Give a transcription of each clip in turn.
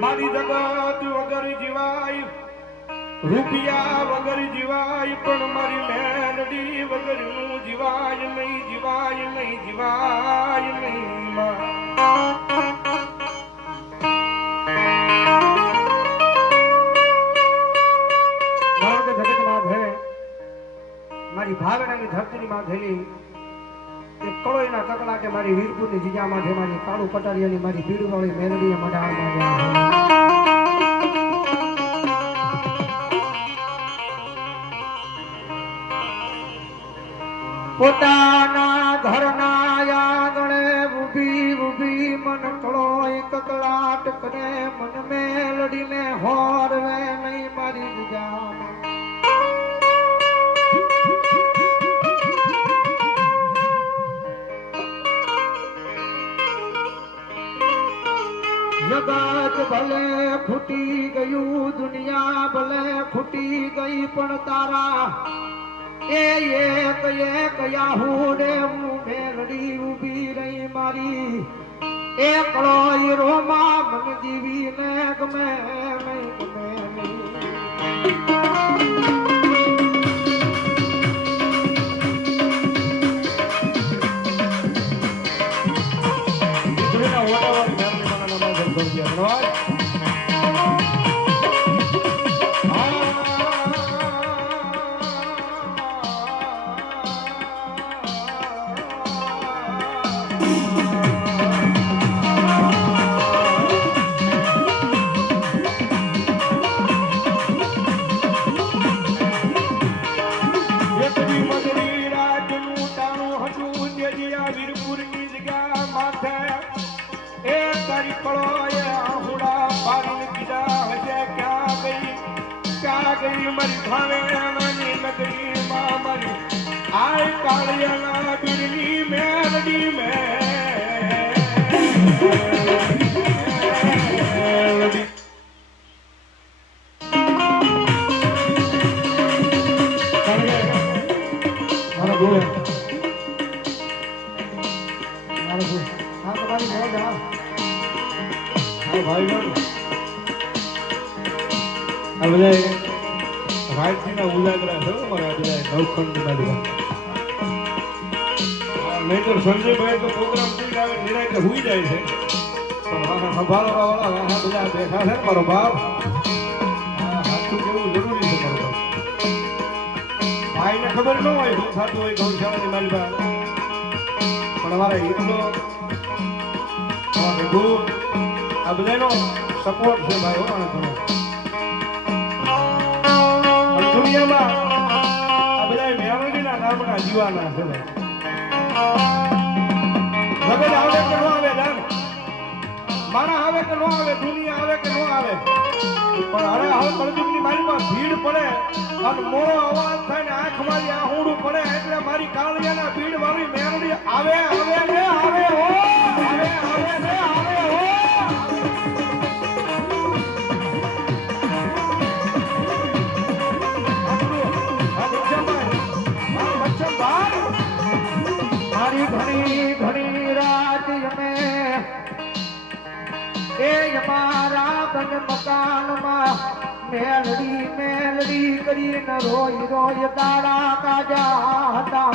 મારી જગત વગર જીવાય, રૂપિયા વગર જીવાય, પણ મારી મેલડી વગર હું જીવાય નહીં, જીવાય નહીં, જીવાય નહીં. મારી ભાવનાની ધરતીની માં થયેલી એ કળોઈના કકડા કે મારી વીરપુરની જીજા માથે મારી કાળુ પટારિયાની મારી પીડવાળી મેલડીએ મઢાળમાં પોતાના ઘરના આંગણે ઊભી ઊભી મન કળોઈ કકડાટ કરે, મન મેલડીને હોરવે નહીં મારી જીજામાં. જગત ભલે ખૂટી ગયું, દુનિયા ભલે ખૂટી ગઈ, પણ તારા એ એક એક યાહુડે હું મેલડી ઊભી રહી મારી. એકલો હીરોમાં મન જીવીને ગમે નહીં, ગમે નહીં. મારી ભાવે નાની નગરી માં મારી આય કાળિયાના બીરની મેલડી રાયતીના ઉજાગરા છે મારા બધા નવખંડ ના નહીતર સંજયભાઈ તો પ્રોગ્રામ પૂરી આવે નિરાયતે હુઈ જાય છે, પણ સંભાળવા વાળા વાહા બધા બેઠા છે મારો બાપ. સાચું કેવું જરૂરી છે મારો બાપ. ભાઈને ખબર ન હોય શું થતું હોય ગૌશાળાની મારી બા, પણ અમારા હિતનો આ બધાનો સપોર્ટ છે ભાઈ હોવાનો ઘણો. દુનિયામાં આ બધા મેલડીના નામના જીવાના છે. જગત આવે કે ન આવે, જાણ મારા આવે કે ન આવે, દુનિયા આવે કે ન આવે, પણ હવે કળજુગની મારી પાસે ભીડ પડે અને મોડો અવાજ થાય ને આંખ મારી આહુડું પડે એટલે મારી કાળિયાના ભીડ વાળી મેલડી આવે, આવે ને આવે હો, આવે, આવે ને આવે હો. ઘણી ઘણી રાત અમે એ અમારા બન મકાનમાં મેલડી મેલડી કરીને રોય રોય દાડા કાજા હતા.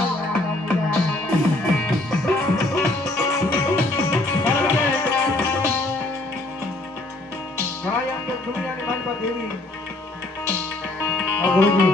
દુનિયાની મારી પાસે એવી ગુરુજી